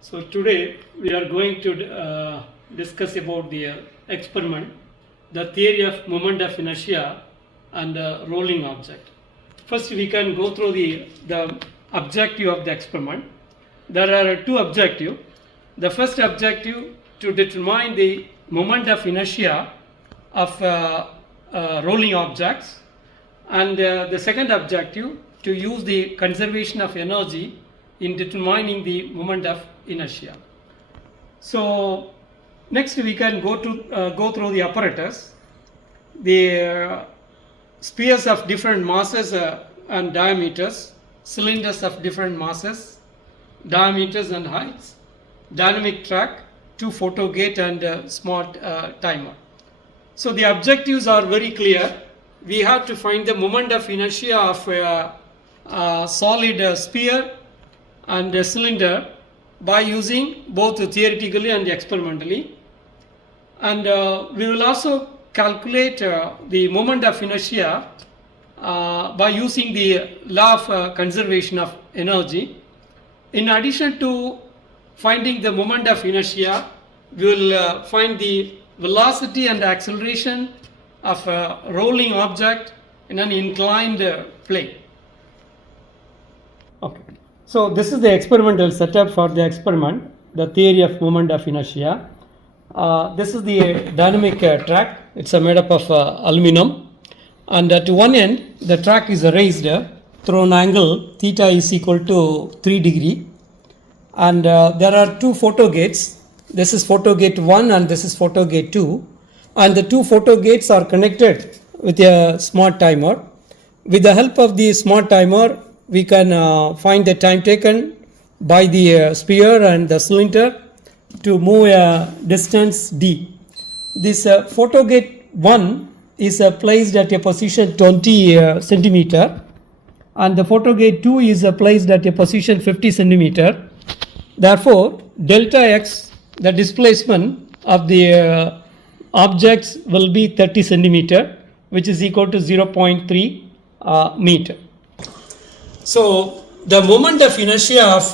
So today we are going to discuss about the experiment, the theory of moment of inertia and rolling object. First we can go through the objective of the experiment. There are two objectives. The first objective to determine the moment of inertia of rolling objects, and the second objective to use the conservation of energy in determining the moment of inertia. So next we can go through the apparatus. The spheres of different masses and diameters, cylinders of different masses, diameters and heights, dynamic track, two photo gate and smart timer. So the objectives are very clear. We have to find the moment of inertia of a solid sphere and a cylinder by using both theoretically and experimentally, and we will also calculate the moment of inertia by using the law of conservation of energy. In addition to finding the moment of inertia, we will find the velocity and acceleration of a rolling object in an inclined plane. Okay. So this is the experimental setup for the experiment, the theory of moment of inertia. This is the dynamic track. It's made up of aluminum, and at one end the track is raised through an angle theta is equal to 3 degree, and there are two photo gates. This is photo gate 1 and this is photo gate 2, and the two photo gates are connected with a smart timer. With the help of the smart timer, we can find the time taken by the sphere and the cylinder to move a distance d. This photo gate 1 is placed at a position 20 centimeter, and the photo gate 2 is placed at a position 50 centimeter. Therefore, delta x, the displacement of the objects, will be 30 centimeter, which is equal to 0.3 meter. So the moment of inertia of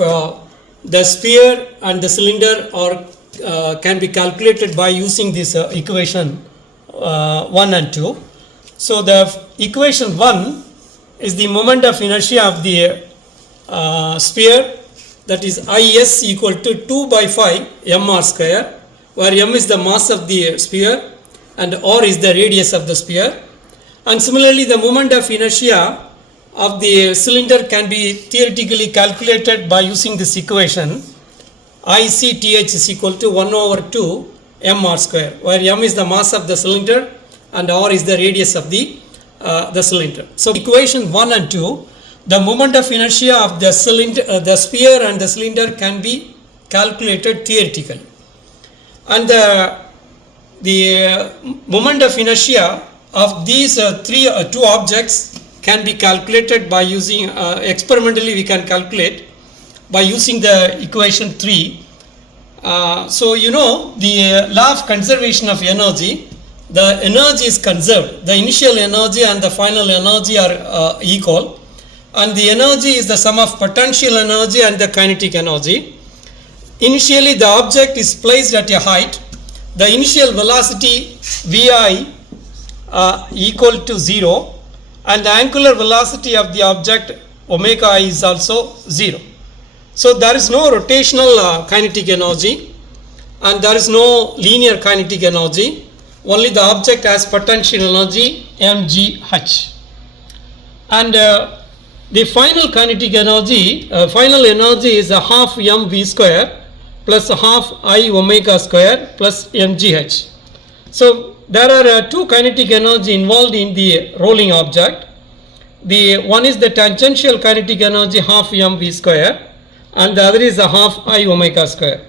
the sphere and the cylinder can be calculated by using this equation 1 and 2. So the equation 1 is the moment of inertia of the sphere, that is Is equal to 2 by 5 mr square, where m is the mass of the sphere and r is the radius of the sphere. And similarly, the moment of inertia of the cylinder can be theoretically calculated by using this equation. ICTH is equal to 1 over 2 mr square, where m is the mass of the cylinder and r is the radius of the cylinder. So equation 1 and 2, the moment of inertia of the cylinder, the sphere and the cylinder can be calculated theoretically, and the moment of inertia of these two objects can be calculated by using experimentally. We can calculate by using the equation 3. So you know the law of conservation of energy. The energy is conserved. The initial energy and the final energy are equal, and the energy is the sum of potential energy and the kinetic energy. Initially, the object is placed at a height. The initial velocity Vi equal to 0, and the angular velocity of the object omega I is also 0. So there is no rotational kinetic energy, and there is no linear kinetic energy. Only the object has potential energy mgh, and the final kinetic energy, final energy is a half mv square plus half I omega square plus mgh. So there are two kinetic energy involved in the rolling object. The one is the tangential kinetic energy half mv square, and the other is a half I omega square.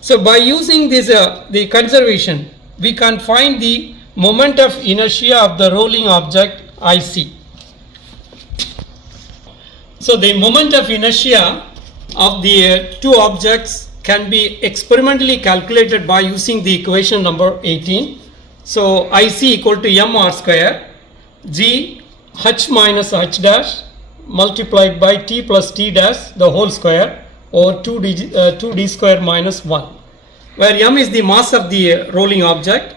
So by using this the conservation, we can find the moment of inertia of the rolling object IC. So the moment of inertia of the two objects can be experimentally calculated by using the equation number 18. So IC equal to mr square g h minus h dash multiplied by t plus t dash the whole square over 2d square minus 1, where m is the mass of the rolling object,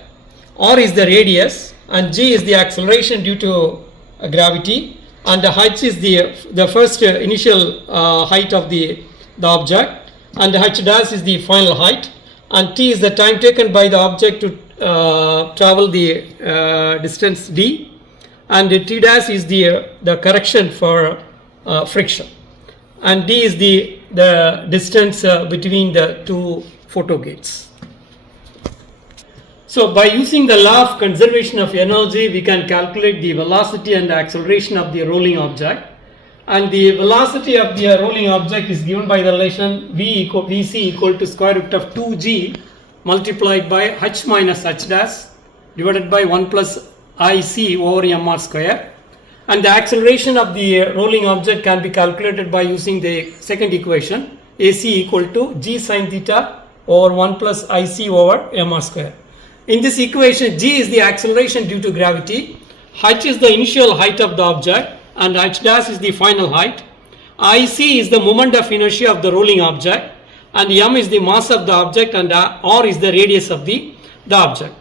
r is the radius, and g is the acceleration due to gravity, and the h is the first initial height of the object, and h dash is the final height, and t is the time taken by the object to travel the distance d, and t dash is the correction for friction, and d is the distance between the two photo gates. So by using the law of conservation of energy, we can calculate the velocity and the acceleration of the rolling object, and the velocity of the rolling object is given by the relation vc equal to square root of 2g multiplied by h minus h dash divided by 1 plus ic over mr square, and the acceleration of the rolling object can be calculated by using the second equation, ac equal to g sin theta over 1 plus ic over mr square. In this equation, g is the acceleration due to gravity, h is the initial height of the object, and h dash is the final height, ic is the moment of inertia of the rolling object, and m is the mass of the object, and r is the radius of the object.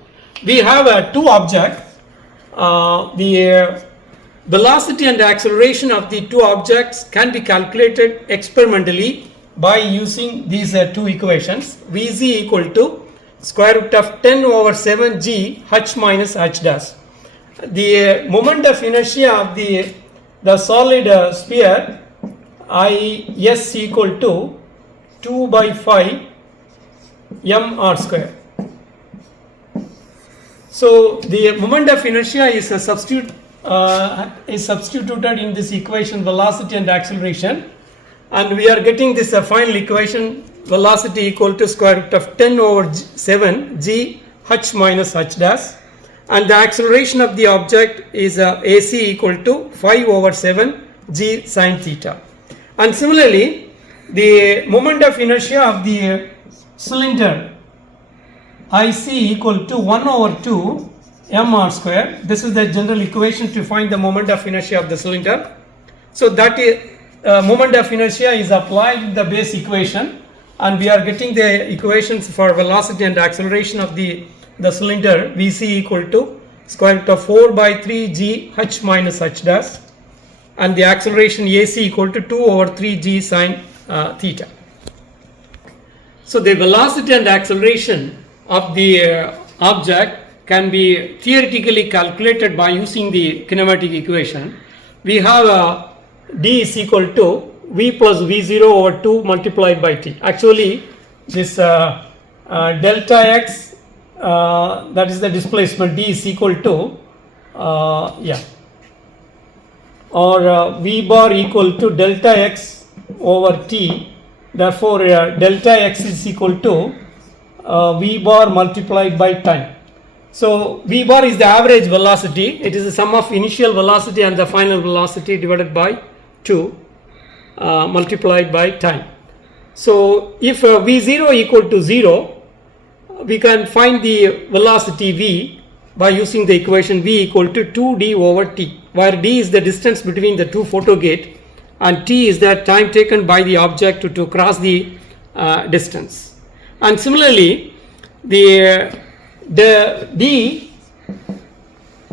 We have two objects. The velocity and the acceleration of the two objects can be calculated experimentally by using these two equations. Vz equal to square root of 10 over 7 g h minus h dash. The moment of inertia of the solid sphere is equal to 2 by 5 m r square. So the moment of inertia is substituted in this equation, velocity and acceleration, and we are getting this final equation, velocity equal to square root of 10 over 7 g h minus h dash, and the acceleration of the object is ac equal to 5 over 7 g sin theta. And similarly, the moment of inertia of the cylinder ic equal to 1 over 2 mr square. This is the general equation to find the moment of inertia of the cylinder. So that moment of inertia is applied in the base equation, and we are getting the equations for velocity and acceleration of the cylinder vc equal to square root of 4 by 3 g h minus h dash, and the acceleration ac equal to 2 over 3 g sin theta. So the velocity and acceleration of the object can be theoretically calculated by using the kinematic equation. We have d is equal to v plus v0 over 2 multiplied by t. Actually, this delta x, that is the displacement, d is equal to v bar equal to delta x over t. Therefore, delta x is equal to v bar multiplied by time. So v bar is the average velocity. It is the sum of initial velocity and the final velocity divided by 2 multiplied by time. So if v0 equal to 0, we can find the velocity v by using the equation v equal to 2d over t, where d is the distance between the two photo gate and t is the time taken by the object to cross the distance. And similarly, the d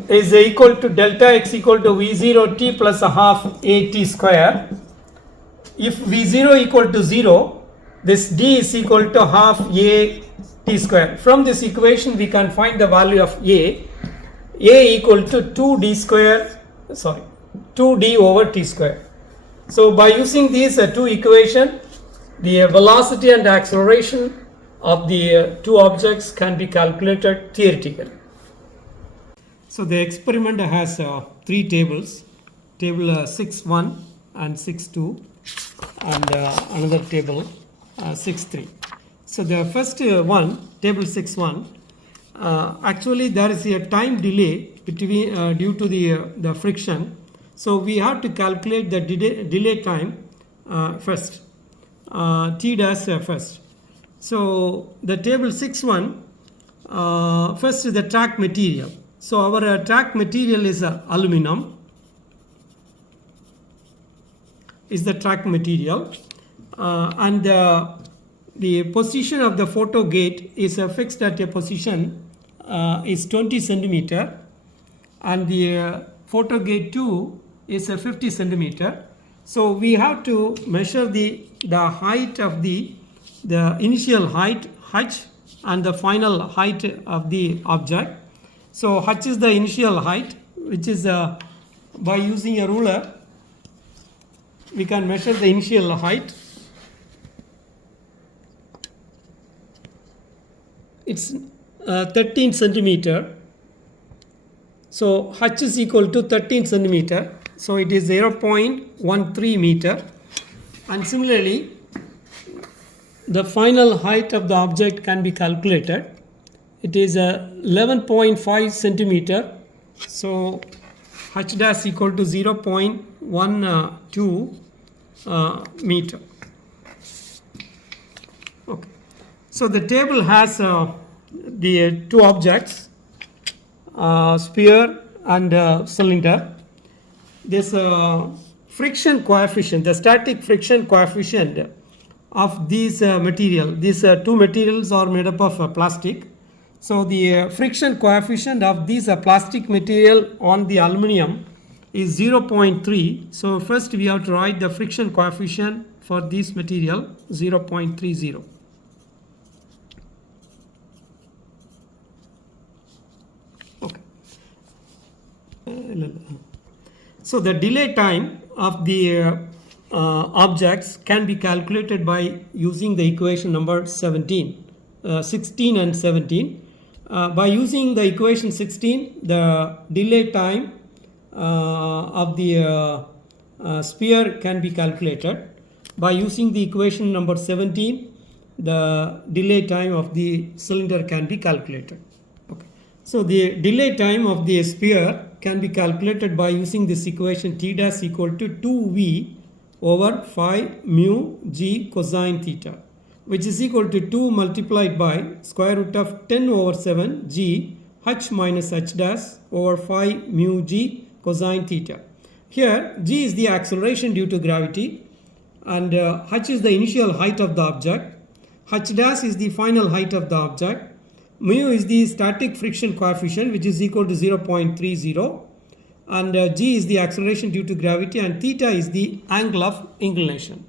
is equal to delta x equal to v0 t plus a half a t square. If v0 equal to 0, this d is equal to half a t square. From this equation, we can find the value of a equal to 2d over t square. So by using these two equations, the velocity and acceleration of the two objects can be calculated theoretically. So the experiment has three tables, table 6.1 and 6.2 and another table 6.3. So the first one, table 6.1, actually there is a time delay between due to the friction. So we have to calculate the delay time first, t dash first. So the table 6.1, first is the track material. So our track material is aluminum, is the track material. and the position of the photo gate is fixed at a position is 20 centimeter, and the photo gate 2 is 50 centimeter. So we have to measure the height of the initial height h and the final height of the object. So h is the initial height, which is by using a ruler we can measure the initial height. It's 13 centimeter. So h is equal to 13 centimeter. So it is 0.13 meter. And similarly, the final height of the object can be calculated. It is 11.5 centimeter. So h dash equal to 0.12 meter. Okay. So the table has the two objects, sphere and cylinder. This friction coefficient, the static friction coefficient of these material, these two materials are made up of plastic. So the friction coefficient of this plastic material on the aluminum is 0.3. So first we have to write the friction coefficient for this material, 0.30. Okay. So the delay time of the objects can be calculated by using the equation number 16 and 17. By using the equation 16, the delay time of the sphere can be calculated. By using the equation number 17, the delay time of the cylinder can be calculated. Okay. So the delay time of the sphere can be calculated by using this equation T dash equal to 2V over 5 mu g cosine theta, which is equal to 2 multiplied by square root of 10 over 7 g h minus h dash over 5 mu g cosine theta. Here g is the acceleration due to gravity, and h is the initial height of the object, h dash is the final height of the object, mu is the static friction coefficient, which is equal to 0.30, and g is the acceleration due to gravity, and theta is the angle of inclination.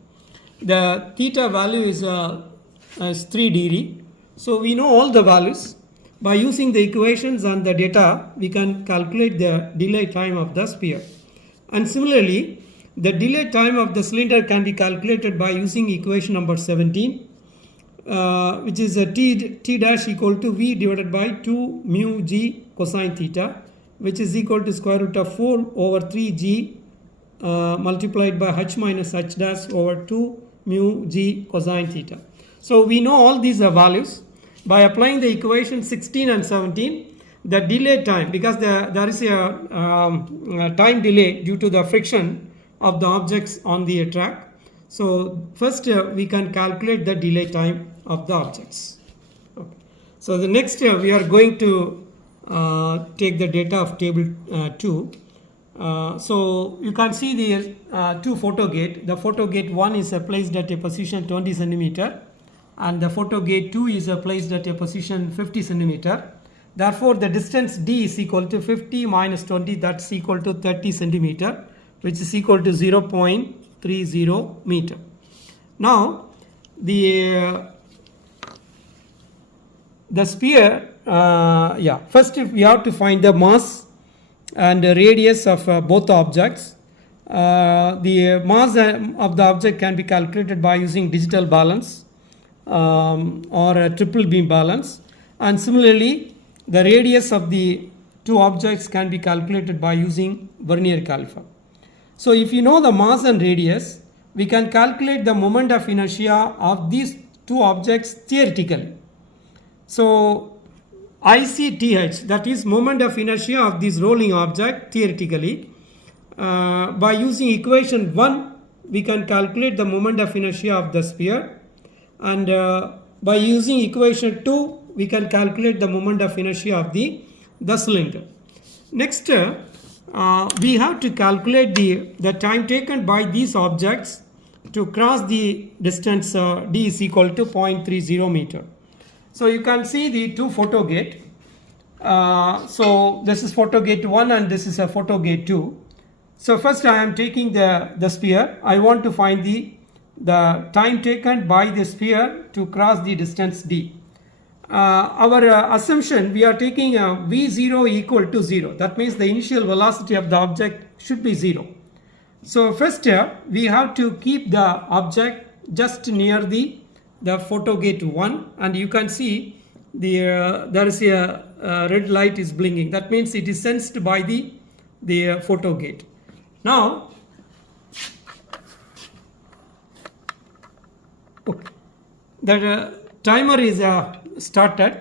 The theta value is 3 degree. So we know all the values. By using the equations and the data, we can calculate the delay time of the sphere. And similarly, the delay time of the cylinder can be calculated by using equation number 17, which is t dash equal to v divided by 2 mu g cosine theta, which is equal to square root of 4 over 3 g multiplied by h minus h dash over 2 mu g cosine theta. So we know all these values. By applying the equation 16 and 17, the delay time, because there is a time delay due to the friction of the objects on the track. So first we can calculate the delay time of the objects. Okay. So the next we are going to take the data of table 2. So you can see the two photo gate. The photo gate 1 is placed at a position 20 centimeter, and the photo gate 2 is placed at a position 50 centimeter. Therefore the distance d is equal to 50 minus 20, that's equal to 30 centimeter, which is equal to 0.30 meter. Now the sphere, first we have to find the mass and the radius of both objects. The mass of the object can be calculated by using digital balance or a triple beam balance, and similarly the radius of the two objects can be calculated by using vernier caliper. So if you know the mass and radius, we can calculate the moment of inertia of these two objects theoretically. So ICTH, that is moment of inertia of this rolling object theoretically, by using equation 1 we can calculate the moment of inertia of the sphere, and by using equation 2 we can calculate the moment of inertia of the cylinder. Next we have to calculate the time taken by these objects to cross the distance d is equal to 0.30 meter. So you can see the two photo gate. So this is photo gate 1 and this is a photo gate 2. So first I am taking the sphere. I want to find the time taken by the sphere to cross the distance d. Our assumption, we are taking v0 equal to 0. That means the initial velocity of the object should be 0. So first we have to keep the object just near the photo gate 1, and you can see there is a red light is blinking. That means it is sensed by the photo gate. Now the timer is started.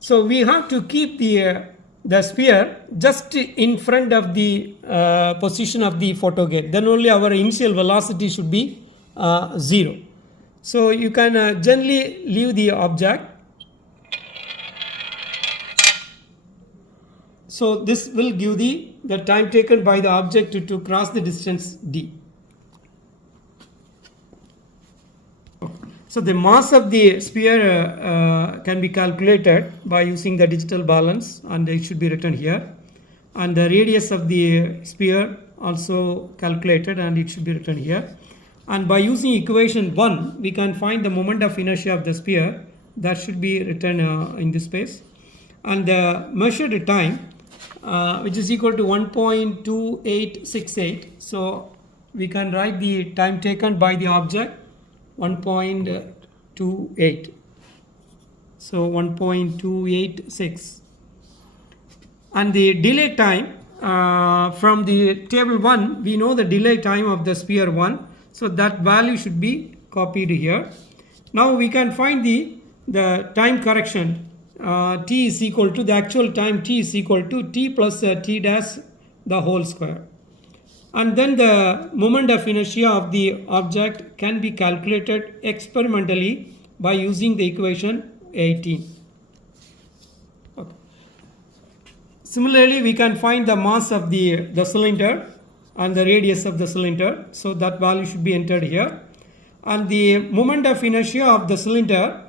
So we have to keep the sphere just in front of the position of the photo gate. Then only our initial velocity should be 0. So you can gently leave the object. So this will give the time taken by the object to cross the distance d. So the mass of the sphere can be calculated by using the digital balance, and it should be written here. And the radius of the sphere also calculated, and it should be written here. And by using equation 1, we can find the moment of inertia of the sphere. That should be written in this space. And the measured time, which is equal to 1.2868. So we can write the time taken by the object 1.28. So 1.286. And the delay time from the table 1, we know the delay time of the sphere 1. So that value should be copied here. Now we can find the time correction. T is equal to the actual time, T is equal to T plus T dash the whole square. And then the moment of inertia of the object can be calculated experimentally by using the equation 18. Okay. Similarly, we can find the mass of the cylinder and the radius of the cylinder. So that value should be entered here. And the moment of inertia of the cylinder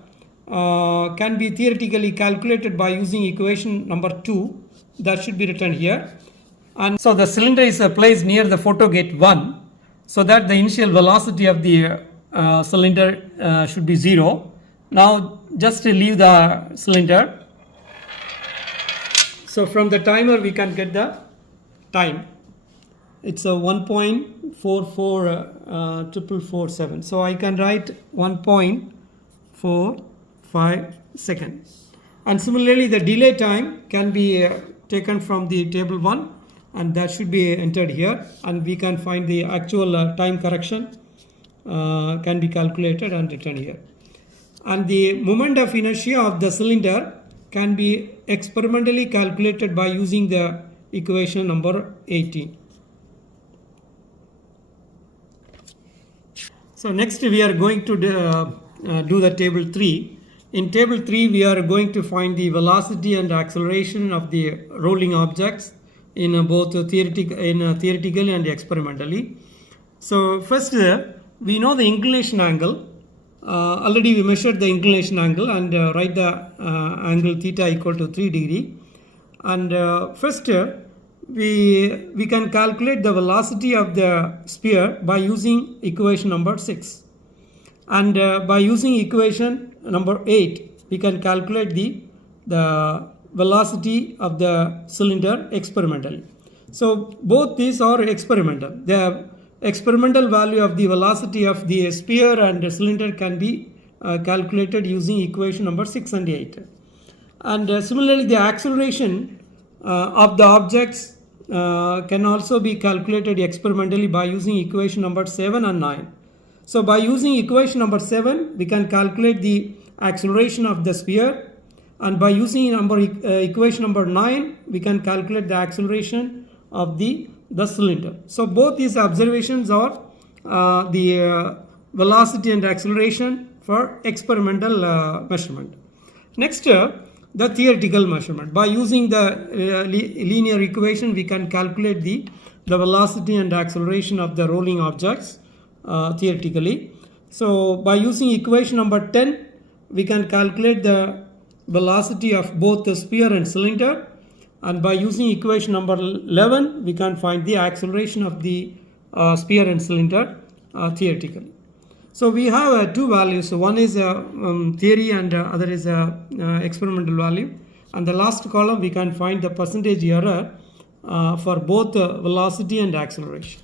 can be theoretically calculated by using equation number 2. That should be written here. And so the cylinder is placed near the photo gate 1, so that the initial velocity of the cylinder should be 0. Now just leave the cylinder. So from the timer we can get the time. It's a 1.444447. So I can write 1.45 seconds. And similarly the delay time can be taken from the table 1. And that should be entered here, and we can find the actual time correction can be calculated and written here. And the moment of inertia of the cylinder can be experimentally calculated by using the equation number 18. So next we are going to do the table 3. In table 3 we are going to find the velocity and acceleration of the rolling objects in both theoretically and experimentally. So first we know the inclination angle. Already we measured the inclination angle and write the angle theta equal to 3 degree. And first we can calculate the velocity of the sphere by using equation number 6. And by using equation number 8, we can calculate the velocity of the cylinder experimentally. So both these are experimental. The experimental value of the velocity of the sphere and the cylinder can be calculated using equation number 6 and 8. And similarly the acceleration of the objects can also be calculated experimentally by using equation number 7 and 9. So by using equation number 7, we can calculate the acceleration of the sphere. And by using equation number 9, we can calculate the acceleration of the cylinder. So both these observations are the velocity and acceleration for experimental measurement. Next, the theoretical measurement. By using the linear equation, we can calculate the the velocity and acceleration of the rolling objects theoretically. So by using equation number 10, we can calculate the velocity of both the sphere and cylinder, and by using equation number 11, we can find the acceleration of the sphere and cylinder theoretically. So we have two values. So one is a theory and other is a experimental value. And the last column we can find the percentage error for both velocity and acceleration.